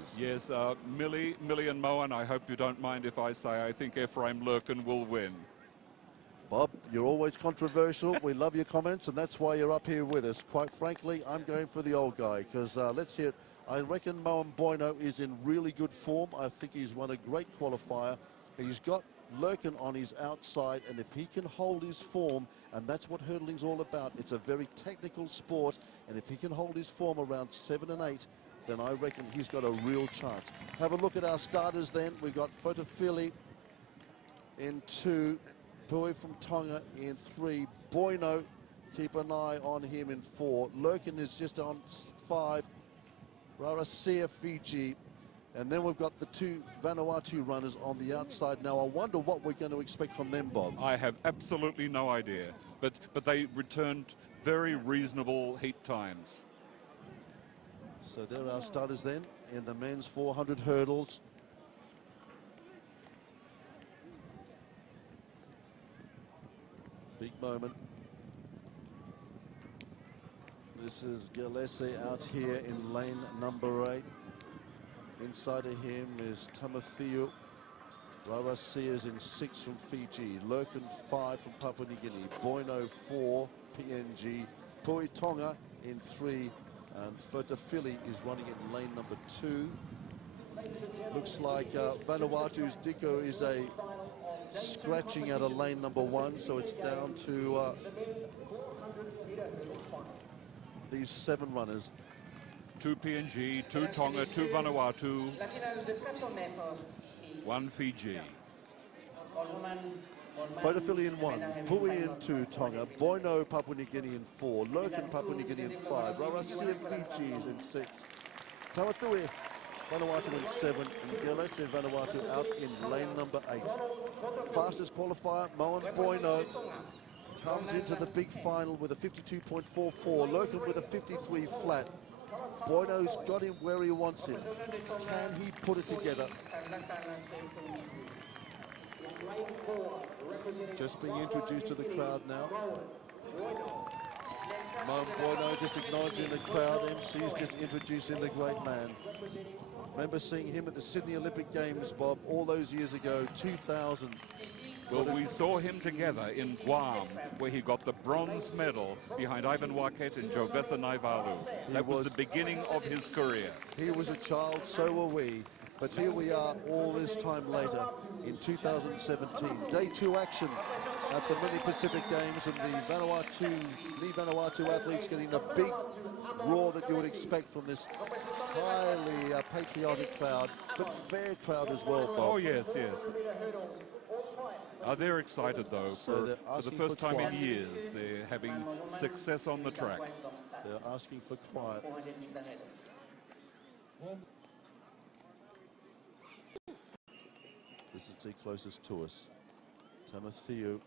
fighters. Yes, Millie and Moen, I hope you don't mind if I say I think Ephraim Lurkin will win. Bob, you're always controversial. We love your comments, and that's why you're up here with us. Quite frankly, I'm going for the old guy, because let's hear it. I reckon Moen Bueno is in really good form. I think he's won a great qualifier. He's got Lurkin on his outside, and if he can hold his form, and that's what hurdling's all about, it's a very technical sport, and if he can hold his form around 7 and 8, then I reckon he's got a real chance. Have a look at our starters then. We've got Fotofili in 2, Pui from Tonga in 3, Bueno, keep an eye on him in 4, Lurkin is just on 5, Rarasia, Fiji, and then we've got the 2 Vanuatu runners on the outside. Now I wonder what we're going to expect from them, Bob. I have absolutely no idea, but they returned very reasonable heat times. So there are our starters then in the men's 400 hurdles. Big moment. This is Gillespie out here in lane number 8. Inside of him is Tamatheo. Rarasia is in 6 from Fiji. Lurkin 5 from Papua New Guinea. Bueno 4, PNG. Pui Tonga in 3. And Fotofili is running in lane number 2. Looks like Vanuatu's Diko is a scratching out of lane number 1, so it's down to these 7 runners. 2 PNG, 2 Tonga, 2 Vanuatu, 1 Fiji. Fotofili in 1, Pui in 2, Tonga, Bueno Papua New Guinea in 4, Lurkin Papua New Guinea in 5, Rarasia Fiji is in 6, Tamathue Vanuatu in 7, and Gillespie Vanuatu out in lane number 8. Fastest qualifier, Moen Bueno, comes into the big final with a 52.44, Lurkin with a 53 flat. Boino's got him where he wants him. Can he put it together? Just being introduced to the crowd now. Moen Bueno just acknowledging the crowd. MC's just introducing the great man. Remember seeing him at the Sydney Olympic Games, Bob, all those years ago, 2000. Well, we saw him together in Guam, where he got the bronze medal behind Ivan Waket and Jovesa Naivalu. That was the beginning of his career. He was a child, so were we. But here we are all this time later in 2017. Day 2 action at the Mini Pacific Games, and the Vanuatu athletes getting the big roar that you would expect from this highly patriotic crowd, but fair crowd as well, Bob. Oh, yes, yes. They're excited, though, for the first time in years. They're having success on the track. They're asking for quiet. This is the closest to us. Tamatheo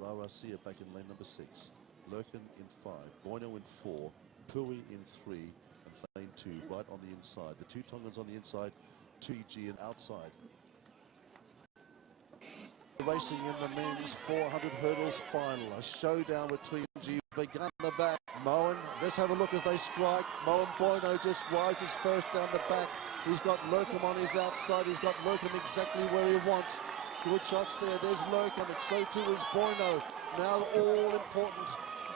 Rarasia back in lane number 6. Lurkin in 5. Bueno in 4. Pui in 3. And lane 2 right on the inside. The 2 Tongans on the inside. 2G and outside. Racing in the men's 400 hurdles final. A showdown between G. Begun the back. Moen, let's have a look as they strike. Moen Bueno just rises first down the back. He's got Lurkin on his outside. He's got Lurkin exactly where he wants. Good shots there. There's Lurkin, and so too is Bueno. Now all important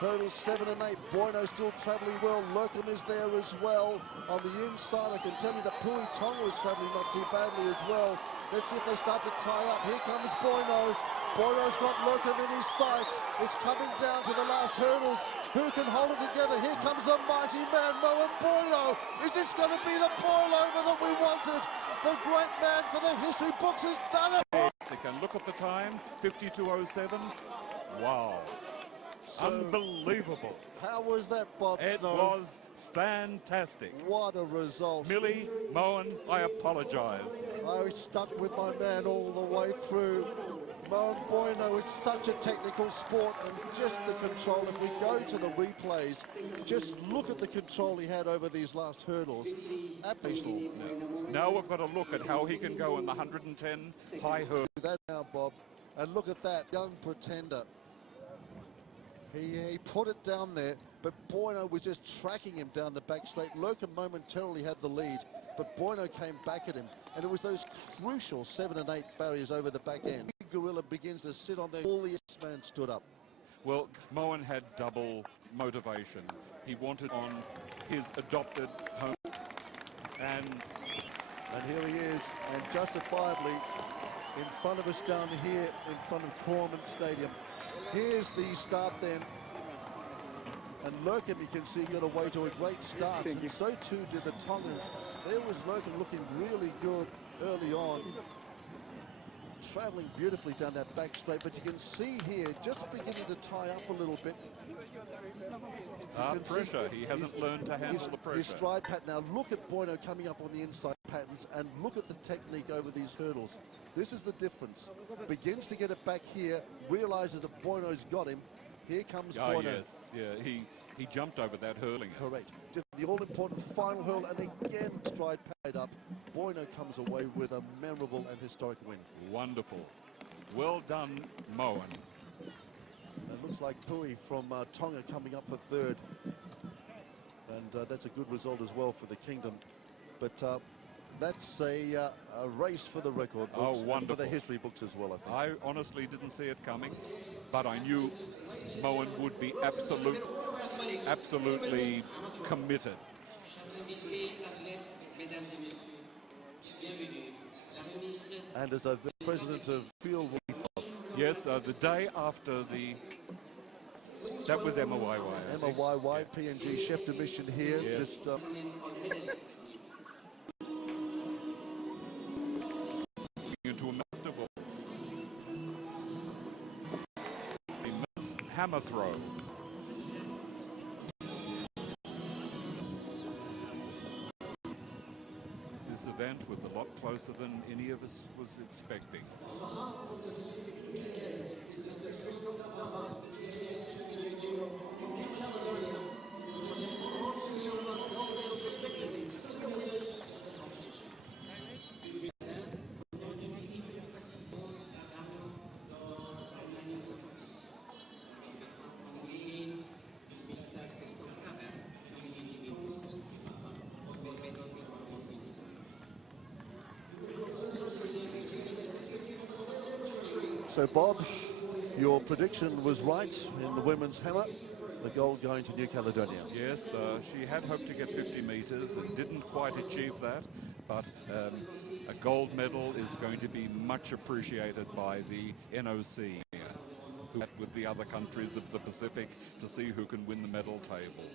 hurdles 7 and 8. Bueno still travelling well. Lurkin is there as well. On the inside, I can tell you that Pui Tonga is travelling not too badly as well. Let's see if they start to tie up. Here comes Bueno. Boino's got Lurkin in his sights. It's coming down to the last hurdles. Who can hold it together? Here comes the mighty man, Moen Bueno. Is this going to be the boil-over that we wanted? The great man for the history books has done it. They can look at the time, 52:07. Wow. So, unbelievable. How was that, Bob It Snow? was fantastic. What a result. Millie, Moen, I apologise. I stuck with my man all the way through. Moen Bueno, it's such a technical sport, and just the control. If we go to the replays, just look at the control he had over these last hurdles. Absolutely. Now we've got to look at how he can go in the 110 high hurdle. Do that now, Bob, and look at that young pretender. He put it down there, but Bueno was just tracking him down the back straight. Lurker momentarily had the lead, but Bueno came back at him, and it was those crucial 7 and 8 barriers over the back end. Gorilla begins to sit on there. All the man stood up. Well, Moen had double motivation. He wanted on his adopted home, and here he is, and justifiably in front of us down here in front of Corman Stadium. Here's the start then, and Lurkin, you can see, got away to a great start, and so too did the Tongans. There was Lurkin looking really good early on, traveling beautifully down that back straight, but you can see here just beginning to tie up a little bit. Pressure. He hasn't learned to handle the pressure. His stride pattern. Now look at Bueno coming up on the inside patterns, and look at the technique over these hurdles. This is the difference. Begins to get it back here, realizes that Bueno's got him. Here comes Bueno. Yes, yeah, he jumped over that hurling. Correct. Just the all-important final hurl, and again stride paid up. Bueno comes away with a memorable and historic win. Wonderful. Well done, Moen. It looks like Pui from Tonga coming up for third, and that's a good result as well for the Kingdom. But that's a race for the record books, and for the history books as well, I think. I honestly didn't see it coming, but I knew Moen would be absolutely committed. And as a president of Field, yes, the day after that was Emma YY. Emma YY, PNG chef de mission here. Yes. Just into a masterful hammer throw. This event was a lot closer than any of us was expecting. So Bob, your prediction was right in the women's hammer, the gold going to New Caledonia. Yes, she had hoped to get 50 meters and didn't quite achieve that, but a gold medal is going to be much appreciated by the NOC, who met with the other countries of the Pacific to see who can win the medal table.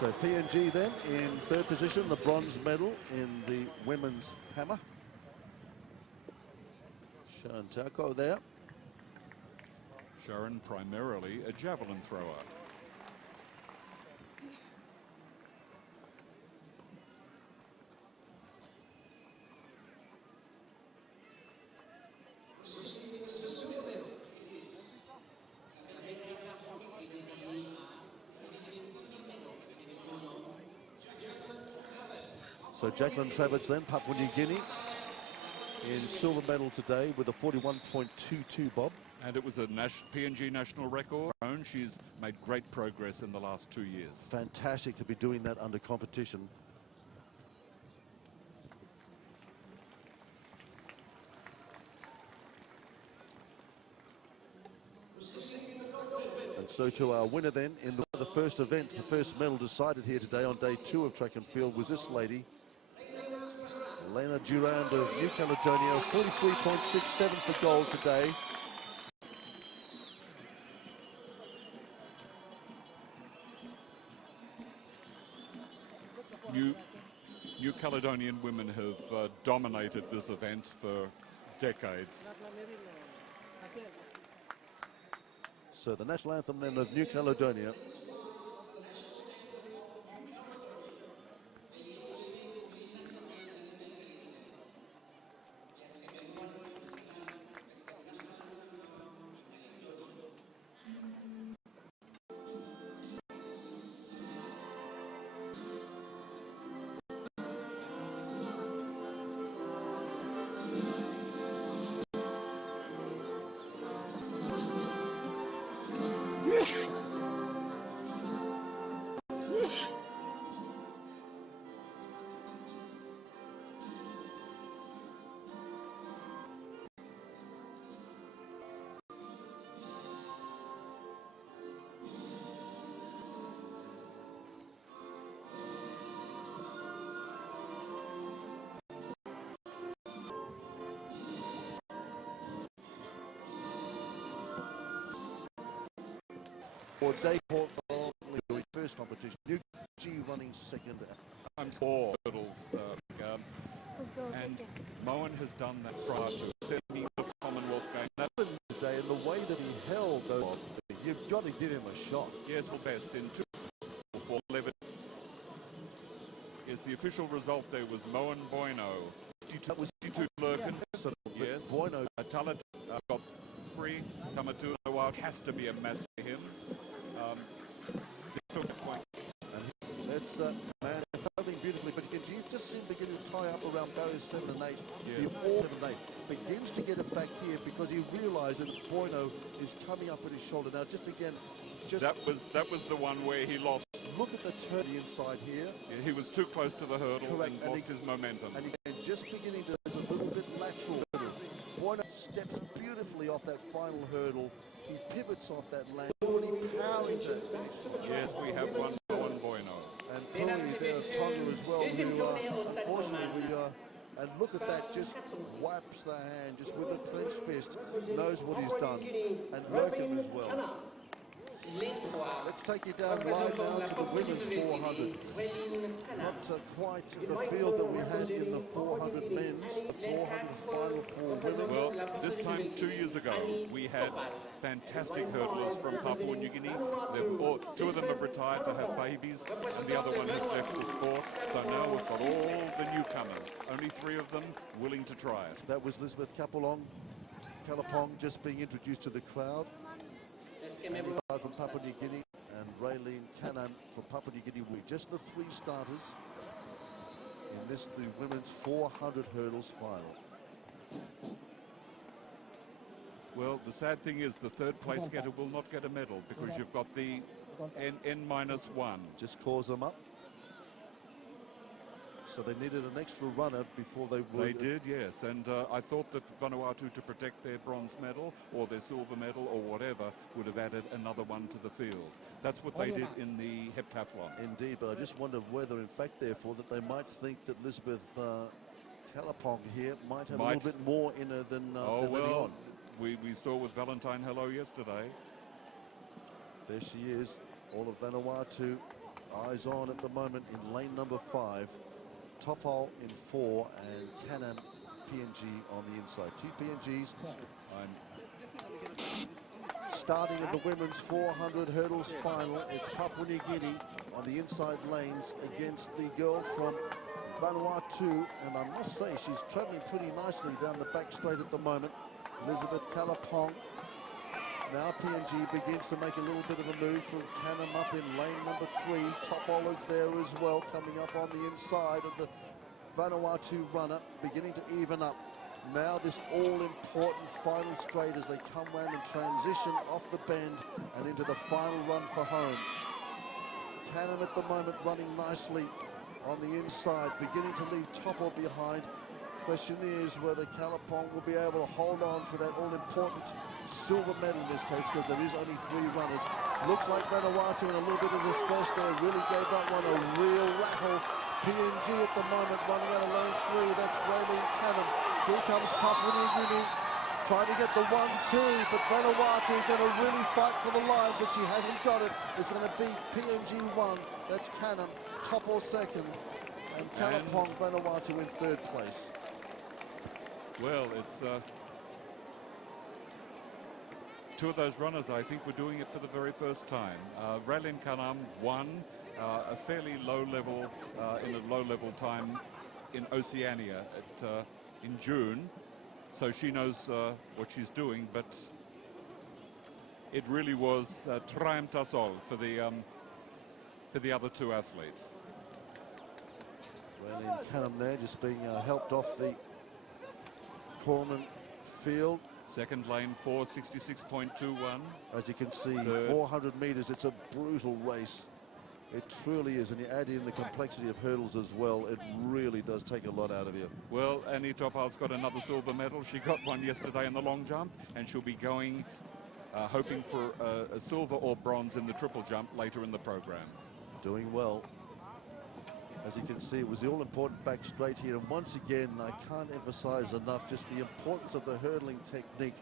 So PNG then in third position, the bronze medal in the women's hammer. Sharon Tako there. Sharon primarily a javelin thrower. So Jacqueline Travers then, Papua New Guinea, in silver medal today with a 41.22, Bob. And it was a PNG national record. She's made great progress in the last 2 years. Fantastic to be doing that under competition. And so to our winner then in the first event, the first medal decided here today on day 2 of track and field was this lady, Lena Durand of New Caledonia, 43.67 for gold today. New Caledonian women have dominated this event for decades. So the national anthem then of New Caledonia. for Dave Portland, doing first competition. New G running second. I'm 4 hurdles, and Moen has done that prior to sending the Commonwealth game. That today, and the way that he held those, you've got to give him a shot. yes, well, best in 2:4:11 is the official result. There was Moen Bueno. That was 52 Lurkin. yes. Bueno. Talat got 3. Tamatu has to be a mess for him. That's man traveling beautifully, but you can just see him beginning to tie up around barriers 7 and 8. Yes. The 4 and 8 begins to get it back here because he realised that Bueno is coming up at his shoulder. Now, just again, that was the one where he lost. Look at the turn inside here. Yeah, he was too close to the hurdle. Correct. And lost his momentum. And he just beginning to, it's a little bit lateral. Bueno steps beautifully off that final hurdle. He pivots off that land. He's towering that. Yes, we have one Bueno. And probably there Tonga as well, who unfortunately and look at that, just wipes the hand, just with a clenched fist, knows what he's done, and Lurkin as well. Let's take you down live now to the women's 400. Not quite the field that we had in the 400 men's, the 400 final for women. Well, this time 2 years ago, we had fantastic hurdlers from Papua New Guinea. 2 of them have retired to have babies, and the other one has left the sport. So now we've got all the newcomers, only 3 of them willing to try it. That was Elizabeth Kalapong just being introduced to the crowd. From Papua New Guinea and Raylene Canham from Papua New Guinea. We're just the 3 starters in this, the women's 400 hurdles final. Well, the sad thing is the 3rd place getter will not get a medal because you've got the N-1. Just cause them up. So they needed an extra runner before they would. They did, yes. And I thought that Vanuatu, to protect their bronze medal or their silver medal or whatever, would have added another one to the field. That's what they did in the heptathlon. Indeed, but I just wonder whether, in fact, therefore, that they might think that Elizabeth Kalapong here might have a little bit more in her than well, we saw with Valentine Hello yesterday. There she is, all of Vanuatu, eyes on at the moment in lane number 5. Topol in 4 and Canham PNG on the inside. 2 PNGs. Starting of the women's 400 hurdles final. It's Papua New Guinea on the inside lanes against the girl from Vanuatu. And I must say, she's travelling pretty nicely down the back straight at the moment. Elizabeth Kalapong. Now PNG begins to make a little bit of a move from Canham up in lane number 3. Topol is there as well, coming up on the inside of the Vanuatu runner, beginning to even up. Now this all-important final straight as they come round and transition off the bend and into the final run for home. Canham at the moment running nicely on the inside, beginning to leave Topol behind. Question is whether Kalapong will be able to hold on for that all-important silver medal in this case, because there is only 3 runners. Looks like Vanuatu in a little bit of distress there, really gave that one a real rattle. PNG at the moment running out of lane 3, that's Raylene Canham. Here comes Papua New Guinea, trying to get the 1-2, but Vanuatu going to really fight for the line, but she hasn't got it. It's going to be PNG 1, that's Canham, Topol 2nd, and Kalapong Vanuatu in 3rd place. Well, it's 2 of those runners, I think, were doing it for the very first time. Raylene Canham won a fairly low level, in a low level time in Oceania in June. So she knows what she's doing, but it really was triumph tasol for the other 2 athletes. Raylene Canham there just being helped off the Corman field. 2nd lane 4:66.21. As you can see, 3rd. 400 meters, it's a brutal race. It truly is, and you add in the complexity of hurdles as well, it really does take a lot out of you. Well, Annie Topol's got another silver medal. She got one yesterday in the long jump, and she'll be going, hoping for a silver or bronze in the triple jump later in the program. Doing well. As you can see, it was the all-important back straight here. And once again, I can't emphasize enough just the importance of the hurdling technique.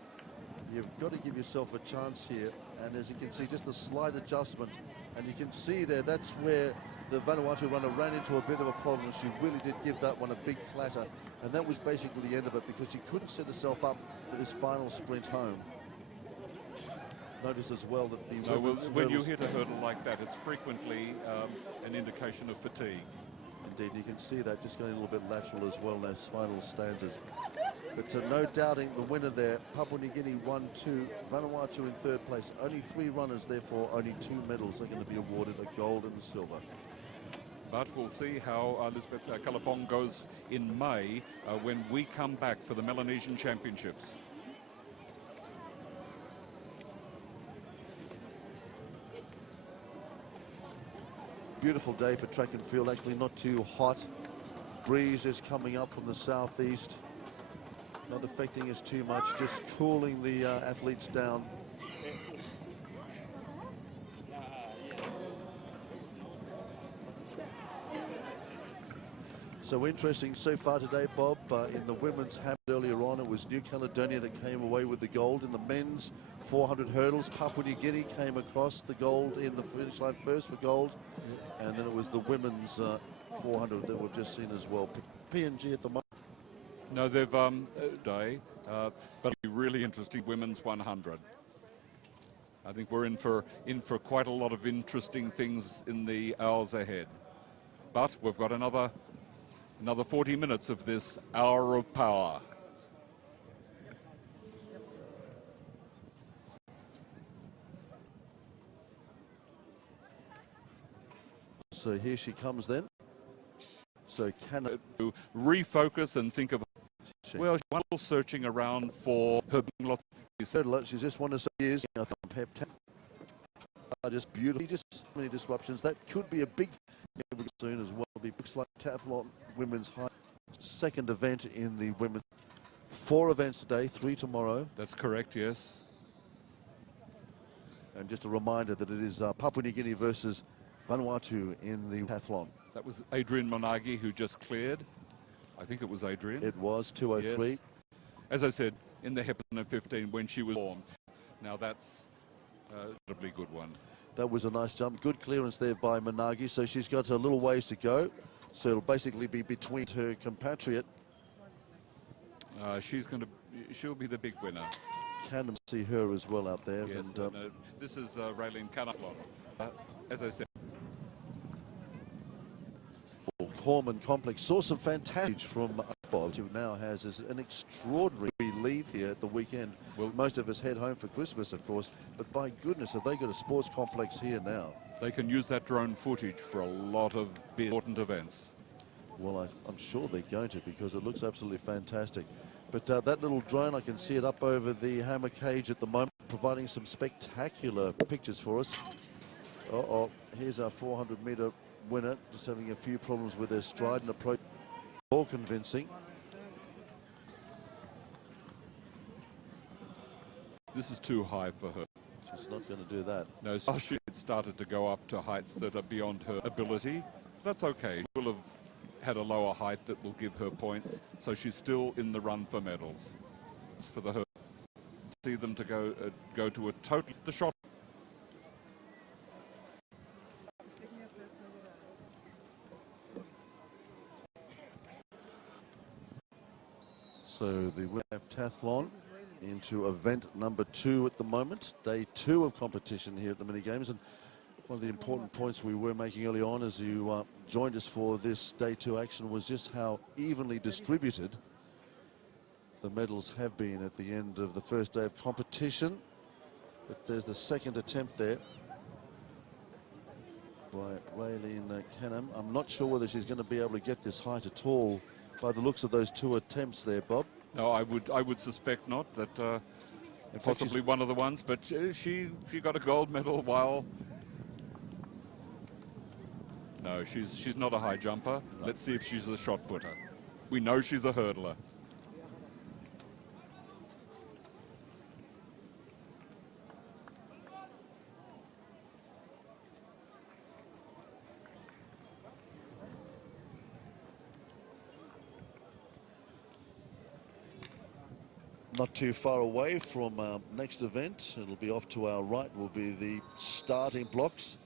you've got to give yourself a chance here. And as you can see, just a slight adjustment. And you can see there, that's where the Vanuatu runner ran into a bit of a problem. She really did give that one a big clatter. And that was basically the end of it, because she couldn't set herself up for this final sprint home. Notice as well that the when you hit a hurdle like that, it's frequently an indication of fatigue. Indeed, you can see that just going a little bit lateral as well in those final stanzas. But no doubting the winner there. Papua New Guinea 1-2, Vanuatu in third place. Only 3 runners, therefore only 2 medals are going to be awarded, a gold and a silver. But we'll see how Elizabeth Kalapong goes in May when we come back for the Melanesian Championships. Beautiful day for track and field, actually not too hot. Breeze is coming up from the southeast, not affecting us too much, just cooling the athletes down. So interesting so far today, Bob. In the women's hammer earlier on, it was New Caledonia that came away with the gold. In the men's 400 hurdles, Papua New Guinea came across the gold in the finish line first for gold. And then it was the women's 400 that we've just seen as well. PNG at the moment. No, they've day, but it'll be really interesting women's 100. I think we're in for quite a lot of interesting things in the hours ahead. But we've got another 40 minutes of this hour of power. So here she comes then. So can it to refocus and think of, well, one searching around for her lot. She's just one of those years. Heptathlon just beautifully, just so many disruptions. That could be a big soon as well. The Heptathlon women's high second event in the women's 4 events today, 3 tomorrow. That's correct, yes. And just a reminder that it is Papua New Guinea versus Vanuatu in the Heptathlon. That was Adrian Monagi who just cleared. I think it was Adrian. It was 2:03. Yes. As I said, in the Heptathlon 15 when she was born. Now that's a incredibly good one. That was a nice jump. Good clearance there by Monagi. So she's got a little ways to go. So it'll basically be between her compatriot. She'll be the big winner. Can see her as well out there. Yes, and, this is Raylene Kanapon. As I said, Corman Complex saw some fantastic from Bob, who now has an extraordinary leave here at the weekend. Well, most of us head home for Christmas, of course, but by goodness, have they got a sports complex here now? They can use that drone footage for a lot of important events. Well, I'm sure they're going to, because it looks absolutely fantastic. But that little drone, I can see it up over the hammer cage at the moment, providing some spectacular pictures for us. Here's our 400-meter winner, just having a few problems with their stride and approach. All convincing. This is too high for her. She's not going to do that. No, so she started to go up to heights that are beyond her ability. That's okay. She will have had a lower height that will give her points, so she's still in the run for medals. It's for her. See them to go to a total the shot. So the Heptathlon into event number 2 at the moment. Day 2 of competition here at the mini games, and one of the important points we were making early on as you joined us for this day 2 action was just how evenly distributed the medals have been at the end of the first day of competition. But there's the second attempt there by Raylene Canham. I'm not sure whether she's going to be able to get this height at all by the looks of those 2 attempts there, Bob. No, I would suspect not. That possibly one of the ones, but she got a gold medal while. No, she's not a high jumper. No. Let's see if she's a shot putter. We know she's a hurdler. Not too far away from our next event. It'll be off to our right, will be the starting blocks.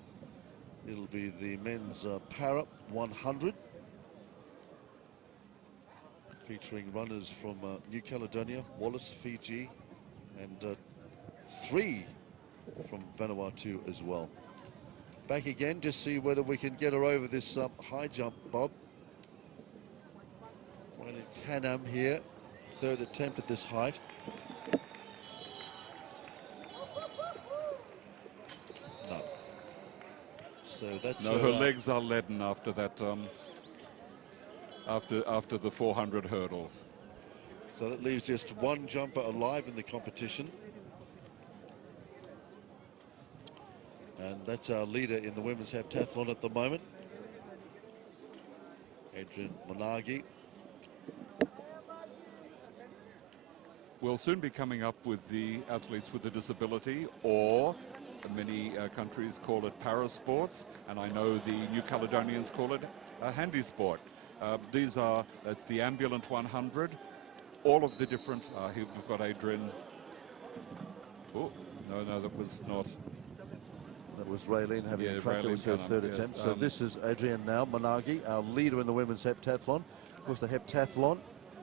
It'll be the men's para 100, featuring runners from New Caledonia, Wallis, Fiji, and 3 from Vanuatu as well. Back again, just see whether we can get her over this high jump, Bob. Riley Canham here, 3rd attempt at this height. No. So that's no, her legs are leaden after that. After the 400 hurdles. So that leaves just 1 jumper alive in the competition. And that's our leader in the women's heptathlon at the moment, Adrian Monagi. We'll soon be coming up with the athletes with a disability, or many countries call it parasports, and I know the New Caledonians call it handy sport. It's the ambulant 100, all of the different, here we've got Adrian. Oh, no, that was not. That was Raylene having a crack. That was her 3rd attempt. So this is Adrian now, Monagi, our leader in the women's heptathlon. Of course, the heptathlon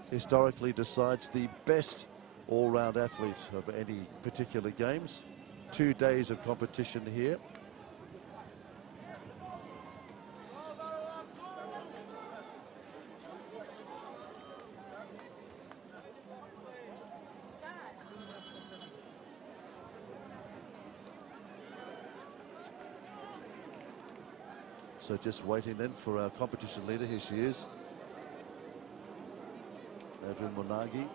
historically decides the best all-round athlete of any particular games. 2 days of competition here. So just waiting then for our competition leader. Here she is, Adrian Monagi.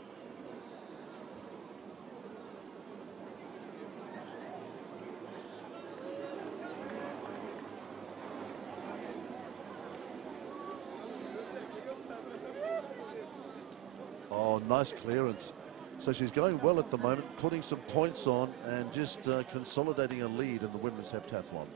Oh, nice clearance. So she's going well at the moment, putting some points on and just consolidating a lead in the women's heptathlon.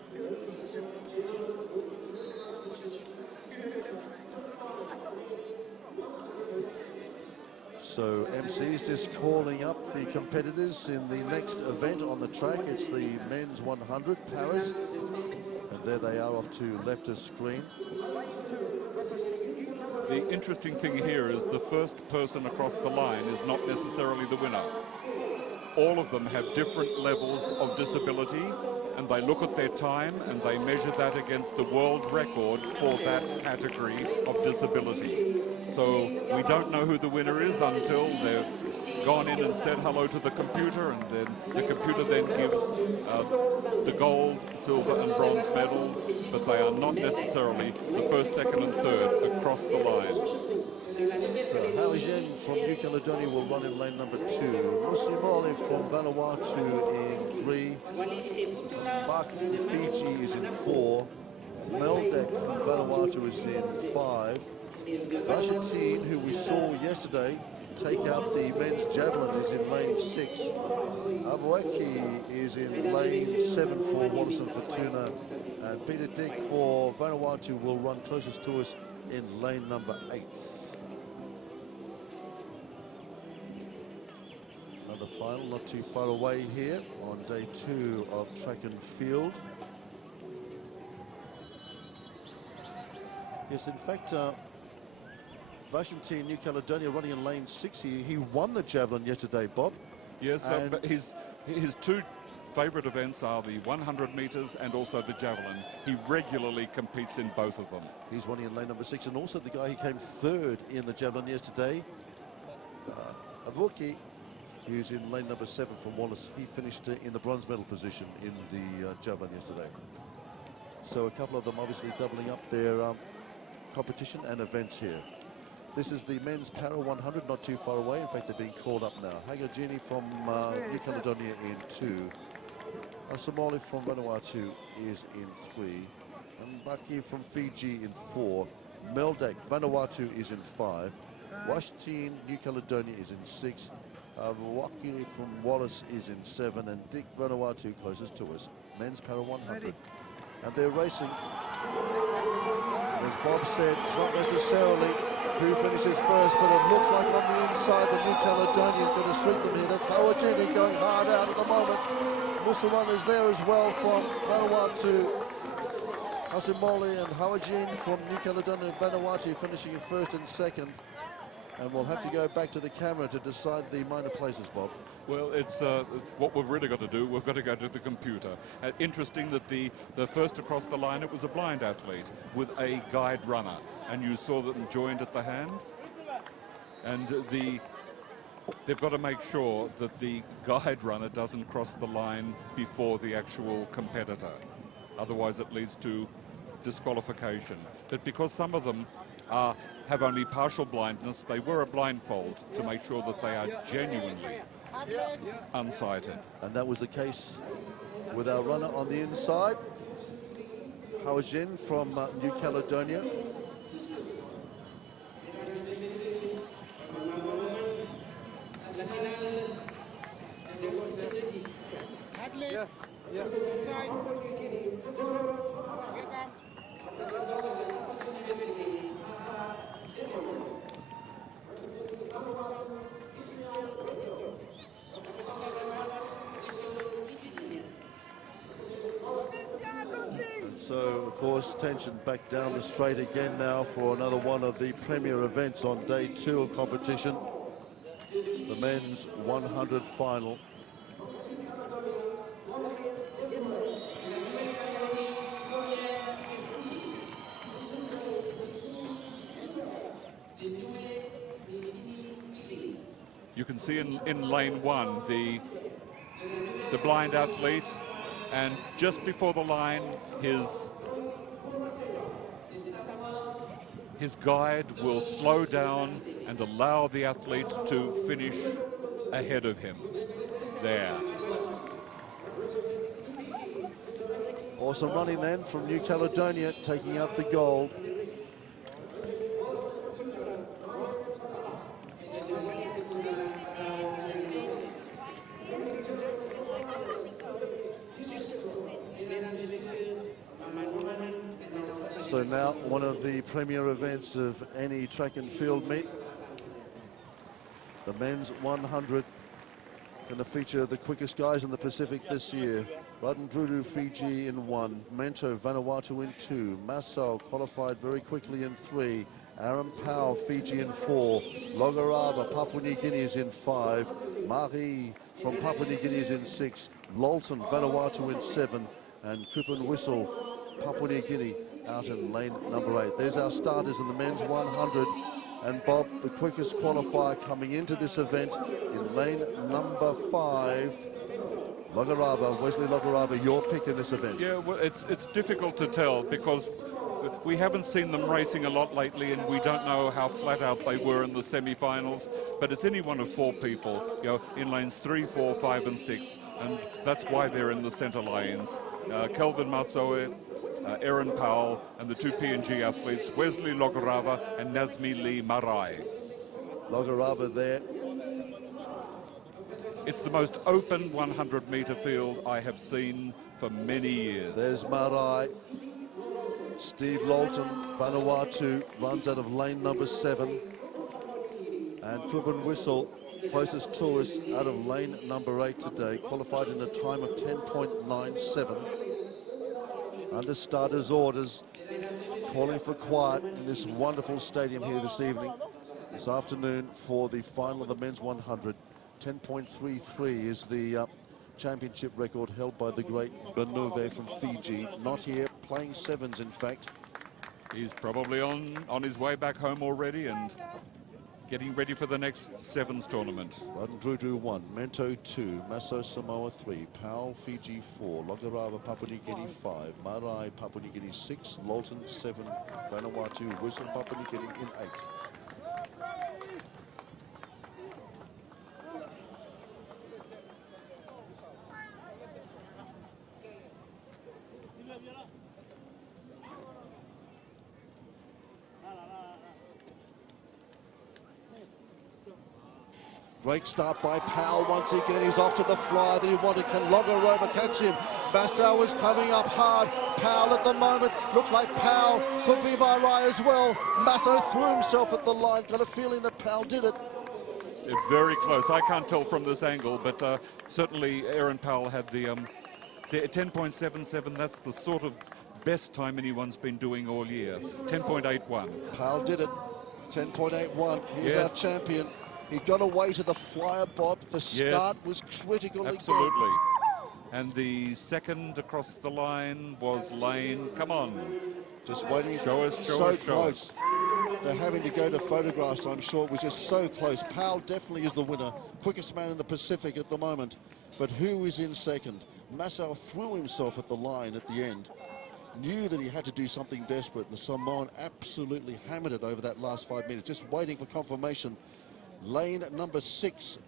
So MC is just calling up the competitors in the next event on the track. It's the men's 100 paras, and there they are off to left of screen. The interesting thing here is the first person across the line is not necessarily the winner. All of them have different levels of disability, and they look at their time and they measure that against the world record for that category of disability. So we don't know who the winner is until they've gone in and said hello to the computer, and then the computer then gives the gold, silver and bronze medals, but they are not necessarily the first, second and third across the line. So Howie Zheng from New Caledonia will run in lane number 2. Musimoli from Vanuatu in 3. Mark from Fiji is in 4. Meldek from Vanuatu is in 5. Vashatin, who we saw yesterday take out the men's javelin, is in lane 6. Abueki is in lane 7 for Wallace and Fortuna. And Peter Dick for Vanuatu will run closest to us in lane number 8. Another final not too far away here on day 2 of track and field. Yes, in fact, Vashanti, New Caledonia, running in lane 6 here. He won the javelin yesterday, Bob. Yes, but his 2 favourite events are the 100 metres and also the javelin. He regularly competes in both of them. He's running in lane number 6, and also the guy who came 3rd in the javelin yesterday, Avuki, who's in lane number 7 from Wallace. He finished in the bronze medal position in the javelin yesterday. So a couple of them obviously doubling up their competition and events here. This is the men's para 100, not too far away. In fact, they're being called up now. Hagajini from New Caledonia in 2. Asamoah from Vanuatu is in 3. And Mbaki from Fiji in 4. Meldek, Vanuatu is in 5. Washington, New Caledonia is in 6. Waki from Wallace is in 7. And Dick, Vanuatu, closest to us. Men's para 100. And they're racing. As Bob said, it's not necessarily who finishes first, but it looks like on the inside the New Caledonian going to sweep them here. That's Hawajini going hard out at the moment. Musawan is there as well from Vanuatu. Hasimoli and Hawajin from New Caledonia and Vanuatu finishing in first and second. And we'll have to go back to the camera to decide the minor places, Bob. Well, it's what we've really got to do. We've got to go to the computer. Interesting that the first across the line, it was a blind athlete with a guide runner. And you saw them joined at the hand. And they've got to make sure that the guide runner doesn't cross the line before the actual competitor. Otherwise, it leads to disqualification. But because some of them have only partial blindness, they wear a blindfold to make sure that they are genuinely unsighted. And that was the case with our runner on the inside, Hawajin from New Caledonia. Yes. Yes. Side. So, of course, tension back down the straight again now for another one of the premier events on day 2 of competition. The men's 100 final. You can see in lane 1 the blind athlete, and just before the line his guide will slow down and allow the athlete to finish ahead of him. There. Awesome running then from New Caledonia, taking out the gold. So now one of the premier events of any track and field meet. The men's 100 going to feature the quickest guys in the Pacific this year. Radandrudu, Fiji in 1, Mento, Vanuatu in 2, Massau qualified very quickly in 3, Aaron Powell, Fiji in 4, Logaraba, Papua New Guinea is in 5, Marie from Papua New Guinea is in 6, Lolton, Vanuatu in 7, and Kupin Whistle, Papua New Guinea out in lane number 8. There's our starters in the men's 100. And Bob, the quickest qualifier coming into this event in lane number 5, Logaraba, Wesley Logaraba, your pick in this event. Yeah, well, it's difficult to tell because we haven't seen them racing a lot lately, and we don't know how flat out they were in the semi-finals. But it's any one of 4 people, you know, in lanes 3, 4, 5, and 6, and that's why they're in the centre lanes. Kelvin Masoe, Aaron Powell, and the 2 PNG athletes, Wesley Logarava and Nazmi Lee Marai. Logarava there. It's the most open 100-metre field I have seen for many years. There's Marai. Steve Lolton, Vanuatu, runs out of lane number 7. And Kupin Whistle, closest to us, out of lane number 8 today, qualified in a time of 10.97. Under starters' orders, calling for quiet in this wonderful stadium here this evening, this afternoon for the final of the men's 100. 10.33 is the championship record held by the great Benuve from Fiji. Not here, playing 7s in fact. He's probably on his way back home already and getting ready for the next 7s tournament. Radandrudu 1, Mento 2, Maso Samoa 3, Powell Fiji 4, Logarava Papua New Guinea 5, Marai Papua New Guinea 6, Lolton 7, Vanuatu, Whistle Papua New Guinea in 8. Great start by Powell once again. He's off to the fly that he wanted. Can Logarova catch him? Bassau is coming up hard. Powell at the moment. Looks like Powell could be Marai as well. Matto threw himself at the line. Got a feeling that Powell did it. Very close. I can't tell from this angle, but certainly Aaron Powell had the 10.77. That's the sort of best time anyone's been doing all year. 10.81. Powell did it. 10.81. He's Yes. our champion. He got away to the flyer, Bob. The start was critical. Absolutely. Again. And the second across the line was Lane. Come on. Just waiting. Show us, show so us, show close. They're having to go to photographs, I'm sure. It was just so close. Powell definitely is the winner. Quickest man in the Pacific at the moment. But who is in second? Massau threw himself at the line at the end. Knew that he had to do something desperate. The Samoan absolutely hammered it over that last 5 minutes. Just waiting for confirmation. Lane number 6.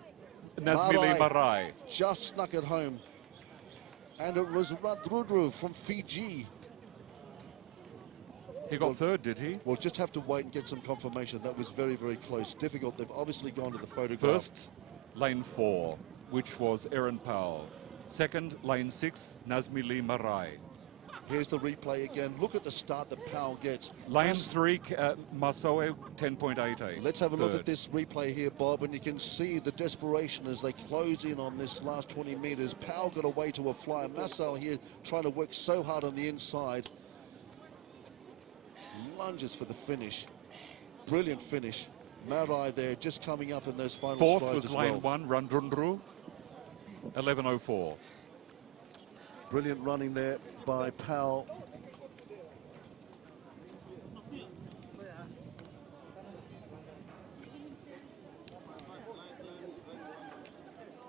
Nazmili Marai. Just snuck it home. And it was Radrudru from Fiji. He got third, did he? We'll just have to wait and get some confirmation. That was very, very close. Difficult. They've obviously gone to the photograph. First, lane 4, which was Aaron Powell. Second, lane 6, Nazmili Marai. Here's the replay again. Look at the start that Powell gets. Lane 3, Masoe, 10.88. Let's have a look at this replay here, Bob, and you can see the desperation as they close in on this last 20 meters. Powell got away to a flyer. Massau here trying to work so hard on the inside. Lunges for the finish. Brilliant finish. Marai there just coming up in those final Fourth strides was as lane well. 1, Randrundru, 11.04. Brilliant running there by Powell.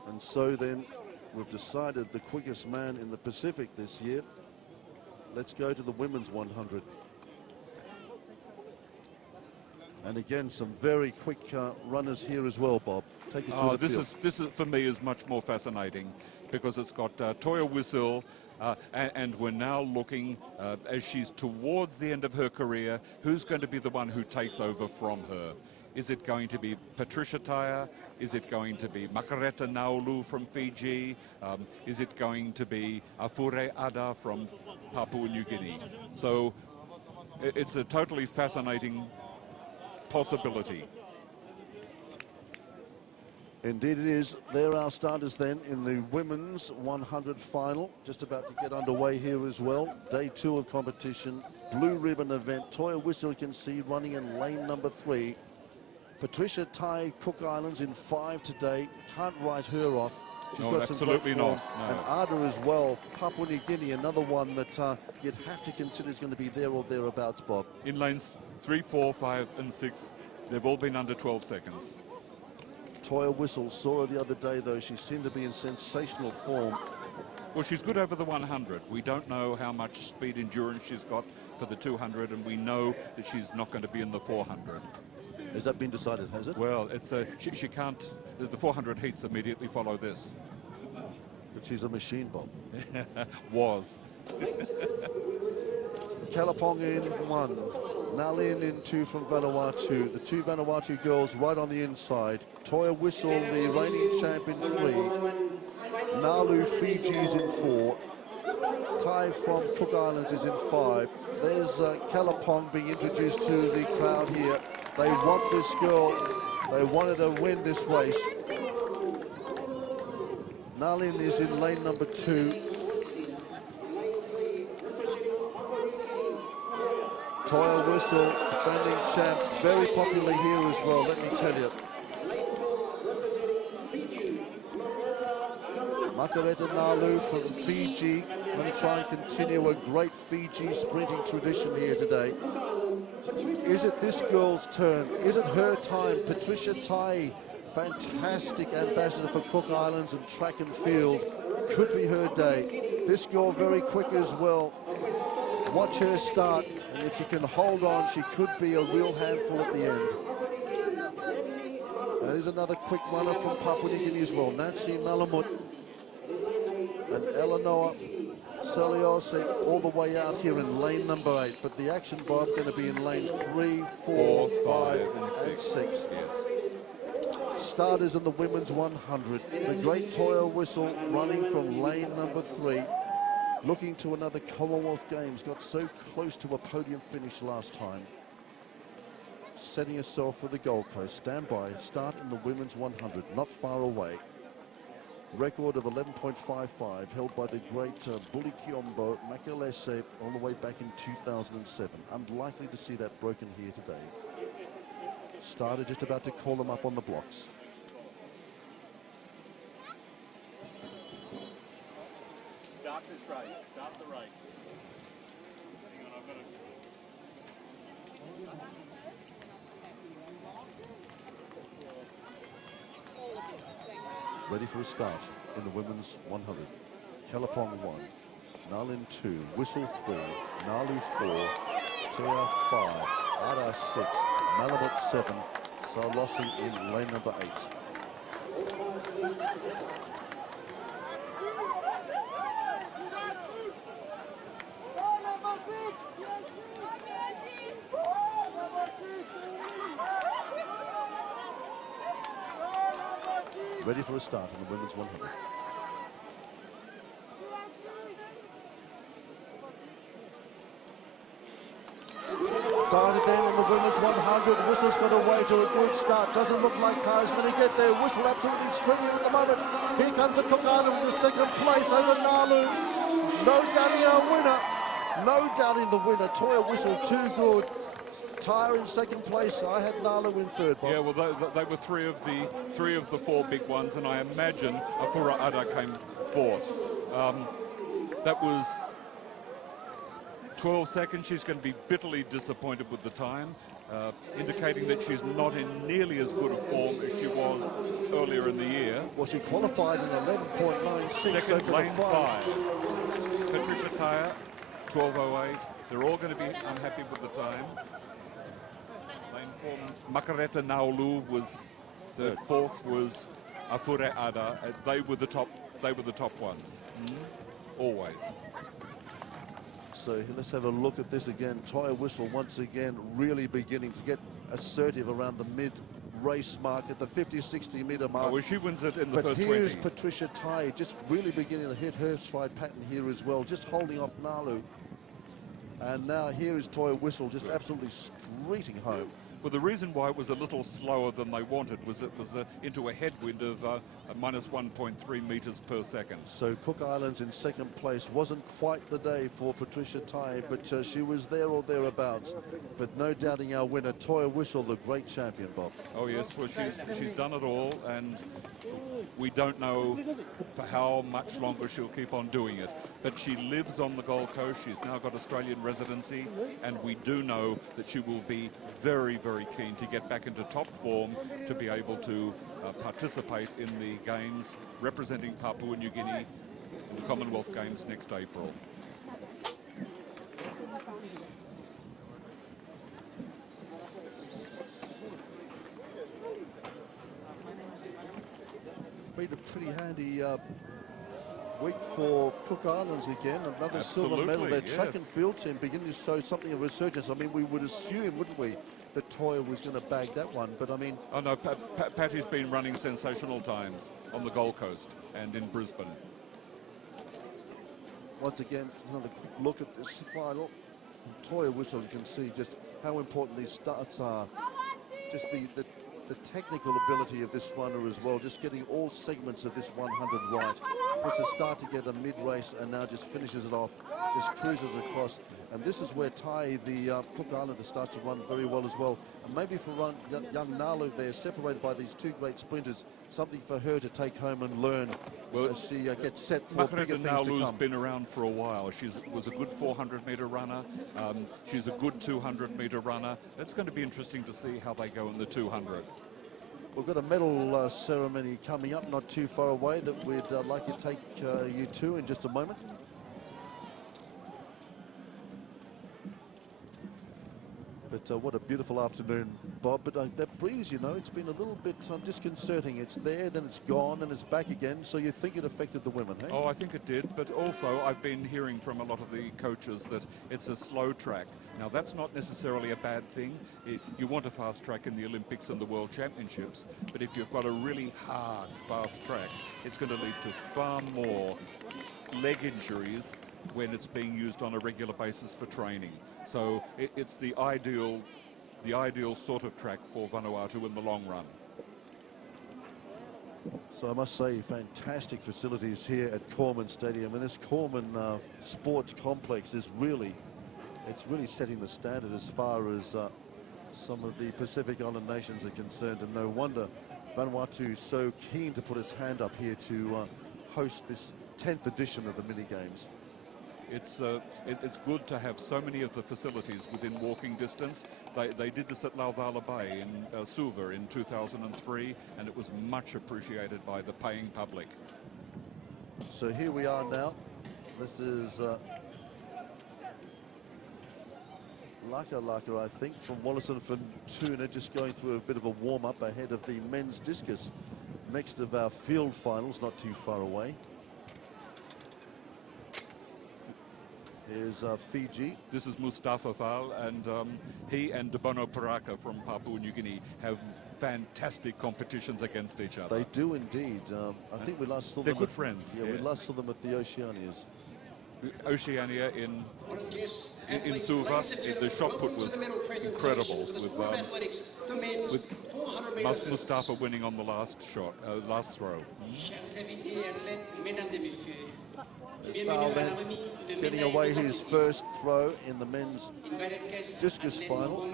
And so then we've decided the quickest man in the Pacific this year. Let's go to the women's 100. And again, some very quick runners here as well, Bob. Take us through the field. This is for me is much more fascinating because it's got Toya Whistle, and we're now looking as she's towards the end of her career, who's going to be the one who takes over from her? Is it going to be Patricia Taya? Is it going to be Makareta Naulu from Fiji? Is it going to be Afure Ada from Papua New Guinea? So it's a totally fascinating possibility. Indeed it is. There are starters then in the women's 100 final. Just about to get underway here as well. Day 2 of competition. Blue ribbon event. Toya Whistle, you can see, running in lane number 3. Patricia Tai, Cook Islands in 5 today. Can't write her off. She's got some absolutely great form. not. No. And Ada as well. Papua New Guinea, another one that you'd have to consider is going to be there or thereabouts, Bob. In lanes 3, 4, 5, and 6, they've all been under 12 seconds. Toya Whistle, saw her the other day though. She seemed to be in sensational form. Well, she's good over the 100. We don't know how much speed endurance she's got for the 200, and we know that she's not going to be in the 400. Has that been decided, has it? Well, it's she can't. The 400 heats immediately follow this. But she's a machine, Bob. Was. Kalapong in 1. Nalin in 2 from Vanuatu. The 2 Vanuatu girls right on the inside. Toya Whistle, the reigning champion, 3. Nalu Fiji's in 4. Tai from Cook Islands is in 5. There's Kalapong being introduced to the crowd here. They want this girl. They wanted to win this race. Nalin is in lane number 2. Toya Whistle, defending champ, very popular here as well, let me tell you. Makareta Nalu from Fiji, going to try and continue a great Fiji sprinting tradition here today. Is it this girl's turn? Is it her time? Patricia Tai, fantastic ambassador for Cook Islands and track and field. Could be her day. This girl very quick as well. Watch her start, and if she can hold on, she could be a real handful at the end. There's another quick runner from Papua New Guinea as well. Nancy Malamut and Eleanor Saliose all the way out here in lane number 8. But the action, Bob, going to be in lanes 3, 4, 5, and 6. Yes. Starters in the women's 100. The great Toya Whistle running from lane number 3. looking to another Commonwealth Games, got so close to a podium finish last time. Setting herself for the Gold Coast. Stand by, start in the women's 100, not far away. Record of 11.55 held by the great Bully Kiombo Makalese all the way back in 2007. Unlikely to see that broken here today. Starter just about to call them up on the blocks. Start this race. Start the race. Hang on, I've got Ready for a start in the women's 100. Kalapong 1, Nalin 2, Whistle 3, Nalu 4, Tia 5, Ada 6, Malabat 7, Salossi in lane number 8. Ready for a start in the women's 100. Started then in the women's 100. Whistle's got away to a good start. Doesn't look like Ty's going to get there. Whistle absolutely stringing at the moment. Here comes the Cook Island with the second place over Nalu. No doubting our winner. No doubting the winner. Toya Whistle too good. Tyre in second place. I had Nalu in third. Bob. Yeah, well, they were three of the four big ones, and I imagine Apura Ada came fourth. That was 12 seconds. She's going to be bitterly disappointed with the time, indicating that she's not in nearly as good a form as she was earlier in the year. Well, she qualified in 11.96. Second, lane 5. Patricia Tyre, 12.08. They're all going to be unhappy with the time. Makareta Naulu was third. Fourth was Apure Ada. They were the top ones. Always. So let's have a look at this again. Toya Whistle once again really beginning to get assertive around the mid-race mark at the 50-60 meter mark. Oh, well, she wins it in the but first here's 20. Patricia Tai just really beginning to hit her stride pattern here as well, just holding off Nalu. And now here is Toya Whistle just absolutely streeting home. Well, the reason why it was a little slower than they wanted was it was into a headwind of a minus 1.3 meters per second. So Cook Islands in second place. Wasn't quite the day for Patricia Tai, but she was there or thereabouts. But no doubting our winner, Toya Whistle, the great champion, Bob. Oh yes, well she's done it all, and we don't know for how much longer she'll keep on doing it. But she lives on the Gold Coast. She's now got Australian residency, and we do know that she will be very, very keen to get back into top form to be able to participate in the games representing Papua New Guinea in the Commonwealth Games next April. Been a pretty handy week for Cook Islands again. Another silver medal. Their track and field team beginning to show something of resurgence. I mean, we would assume, wouldn't we, that Toya was going to bag that one, but I mean... Oh no, Patty's been running sensational times on the Gold Coast and in Brisbane. Once again, another quick look at this final. Toya Whistle, you can see just how important these starts are. Just the technical ability of this runner as well, just getting all segments of this 100 right. Puts a start together mid-race and now just finishes it off, just cruises across. And this is where Tai, the Cook Islander, starts to run very well as well. And maybe for young Nalu there, separated by these two great sprinters, something for her to take home and learn as she gets set for bigger things to come. Nalu's been around for a while. She was a good 400-meter runner. She's a good 200-meter runner. It's going to be interesting to see how they go in the 200. We've got a medal ceremony coming up not too far away that we'd like to take you to in just a moment. But what a beautiful afternoon, Bob. But that breeze, you know, it's been a little bit disconcerting. It's there, then it's gone, then it's back again. So you think it affected the women, hey? Oh, I think it did. But also, I've been hearing from a lot of the coaches that it's a slow track. Now, that's not necessarily a bad thing. You want a fast track in the Olympics and the World Championships. But if you've got a really hard, fast track, it's going to lead to far more leg injuries when it's being used on a regular basis for training. So it's the ideal sort of track for Vanuatu in the long run. So I must say, fantastic facilities here at Corman Stadium, and this Corman sports complex is really setting the standard as far as some of the Pacific Island nations are concerned, and no wonder Vanuatu is so keen to put its hand up here to host this 10th edition of the mini games. It's good to have so many of the facilities within walking distance. They did this at Lauvala Bay in Suva in 2003, and it was much appreciated by the paying public. So here we are now. This is Laka, I think, from Wallace and Fortuna, just going through a bit of a warm-up ahead of the men's discus. Next of our field finals, not too far away. Here's Fiji. This is Mustafa Fal, and he and Debono Paraka from Papua New Guinea have fantastic competitions against each other. They do indeed. I think we last saw They're them. good friends. Yeah, we last saw them at the Oceanias. Oceania in Suva, the shot put was incredible, with Mustafa winning on the last shot, last throw. Fal then getting away his first throw in the men's discus final.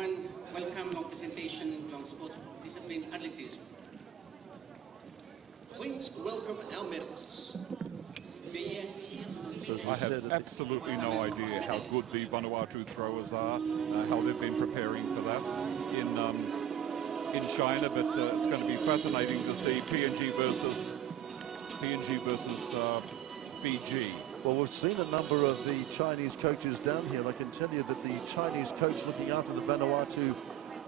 Please welcome our medalists. So as we I have said, absolutely no idea how good the Vanuatu throwers are, how they've been preparing for that in China, but it's going to be fascinating to see PNG versus Fiji. well, we've seen a number of the Chinese coaches down here, and I can tell you that the Chinese coach looking after the Vanuatu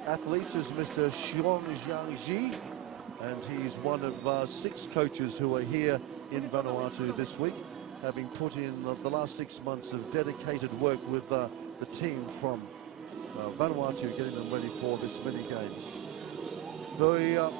athletes is Mr. Xiong Jiangji, and he's one of 6 coaches who are here in Vanuatu this week, having put in the last 6 months of dedicated work with the team from Vanuatu, getting them ready for this mini games. The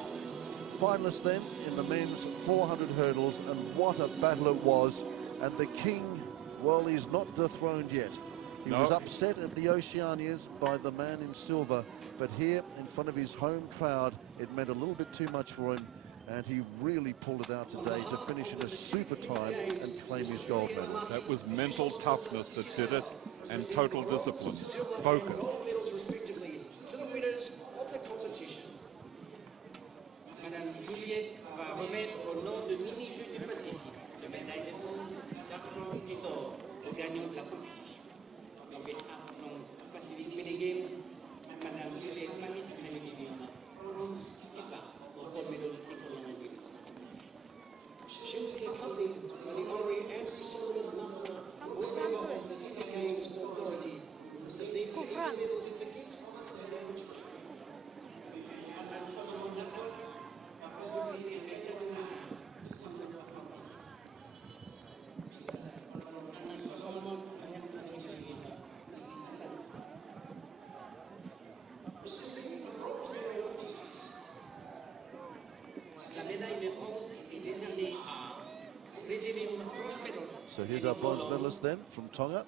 finalists then in the men's 400 hurdles, and what a battle it was. And the king, well, he's not dethroned yet. He was upset at the Oceanias by the man in silver, but here in front of his home crowd, it meant a little bit too much for him, and he really pulled it out today to finish in a super time and claim his gold medal. That was mental toughness that did it, and total discipline, focus. Respectively to the winners of the competition. Madame Juliette va remettre au nom de mini-jeux du Pacifique la médaille de bronze, d'argent et d'or au gagnant de la compétition. On behalf of Pacific Mini Game, Madame Juliette Mamie Viviana, Silva, au gold medal tricolore winners. She will be accompanied by the honorary and ceremonial member of the Pacific Games Authority, who receives the medals in the gifts of assistance. So here's our bronze medalist then from Tonga.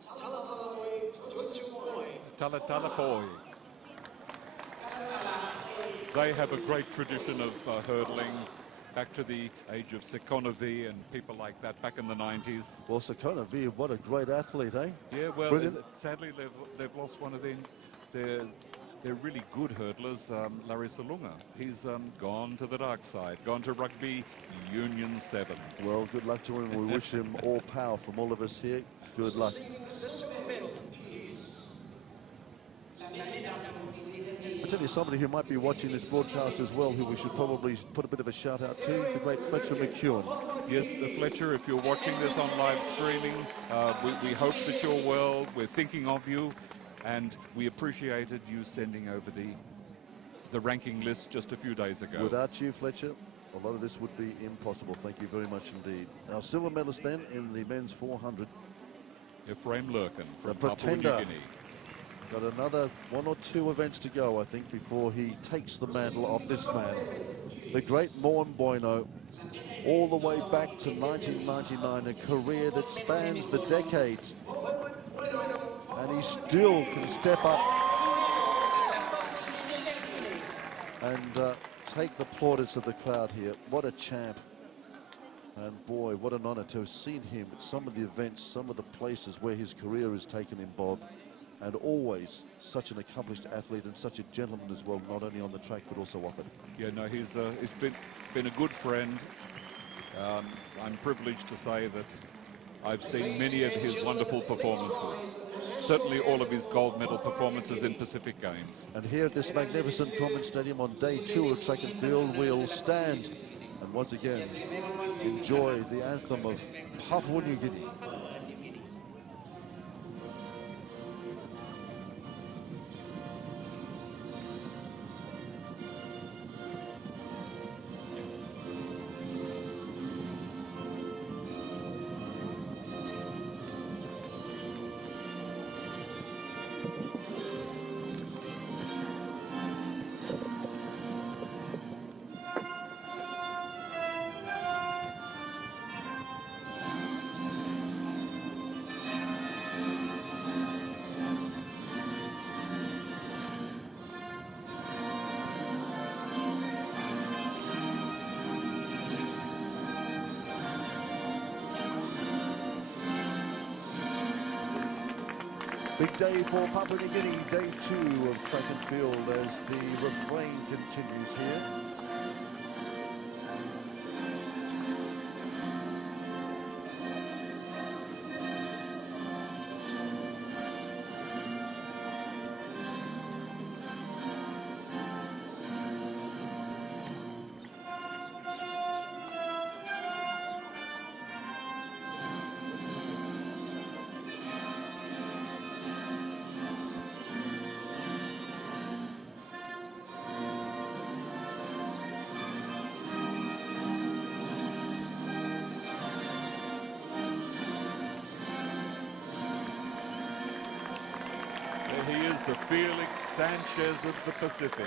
Talatapoi. They have a great tradition of hurdling back to the age of Sekonovi and people like that back in the 90s. Well, Sekonovi, what a great athlete, eh? Yeah, well, Brilliant. sadly they've lost one of their really good hurdlers, Larry Salunga. He's gone to the dark side, gone to rugby union 7. Well, good luck to him. We wish him all power from all of us here. Good luck. I tell you, somebody who might be watching this broadcast as well, who we should probably put a bit of a shout out to, the great Fletcher McEwen. Yes, Fletcher, if you're watching this on live streaming, we hope that you're well. We're thinking of you, and we appreciated you sending over the ranking list just a few days ago. Without you, Fletcher, a lot of this would be impossible. Thank you very much indeed. Our silver medalist then in the men's 400. Ephraim Lurkin from The Papua New pretender. Guinea. Got another 1 or 2 events to go, I think, before he takes the mantle off this man. The great Moan Boino, all the way back to 1999, a career that spans the decades. And he still can step up and take the plaudits of the crowd here. What a champ. And boy, what an honor to have seen him at some of the events, some of the places where his career has taken him, Bob. And always such an accomplished athlete and such a gentleman as well, not only on the track but also off it. Yeah, no, he's been a good friend. I'm privileged to say that I've seen many of his wonderful performances. Certainly all of his gold medal performances in Pacific Games. And here at this magnificent Common Stadium on day 2 of track and field, we'll stand and once again enjoy the anthem of Papua New Guinea. Big day for Papua New Guinea, day 2 of track and field as the refrain continues here. He is the Felix Sanchez of the Pacific.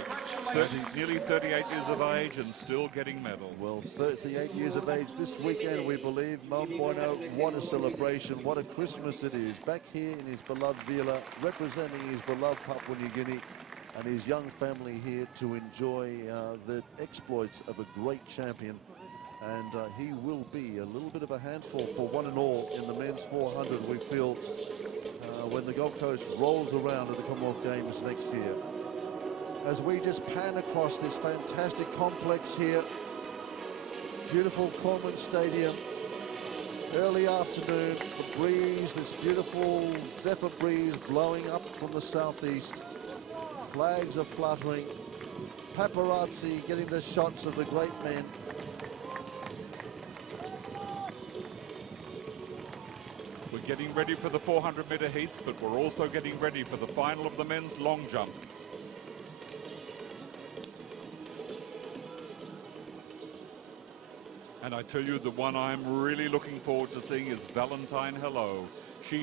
Nearly 38 years of age and still getting medals. Well, 38 years of age this weekend, we believe. Mount Bueno, what a celebration, what a Christmas it is. Back here in his beloved villa, representing his beloved Papua New Guinea and his young family here to enjoy the exploits of a great champion. And he will be a little bit of a handful for one and all in the men's 400, we feel, when the Gold Coast rolls around at the Commonwealth Games next year. As we just pan across this fantastic complex here, beautiful Coleman Stadium, early afternoon, the breeze, this beautiful zephyr breeze blowing up from the southeast, flags are fluttering, paparazzi getting the shots of the great men. We're getting ready for the 400-meter heats, but we're also getting ready for the final of the men's long jump. And I tell you, the one I'm really looking forward to seeing is Valentine Hello. She